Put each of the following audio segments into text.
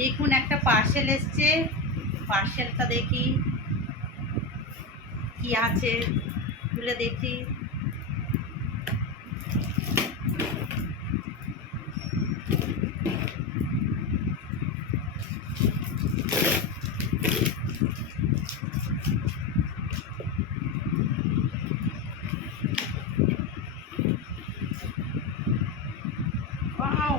দেখুন একটা পার্সেল এসছে, পার্সেলটা দেখি কি আছে, খুলে দেখি। ওয়াও,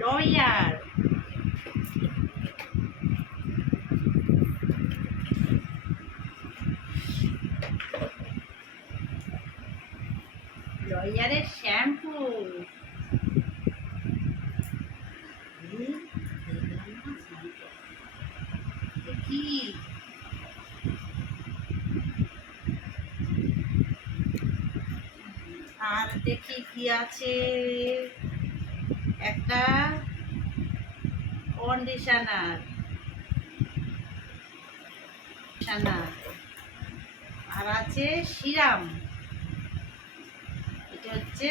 লয়ার। লয়ারের শ্যাম্পু। কি আর দেখি কি আছে, একটা কন্ডিশনার, আর আছে সিরাম। এটা হচ্ছে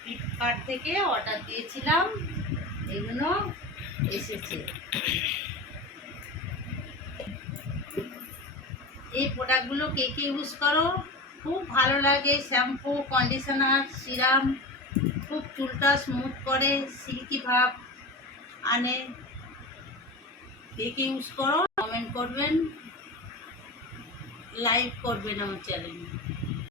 ফ্লিপকার্ট থেকে অর্ডার দিয়েছিলাম, এগুলো এসেছে। এই প্রোডাক্টগুলো কে কে ইউজ করো? খুব ভালো লাগে, শ্যাম্পু, কন্ডিশনার, সিরাম, খুব চুলটা স্মুথ করে, সিল্কি ভাব আনে। কে কে ইউজ করো কমেন্ট করবেন, লাইক করবেন আমার চ্যানেল।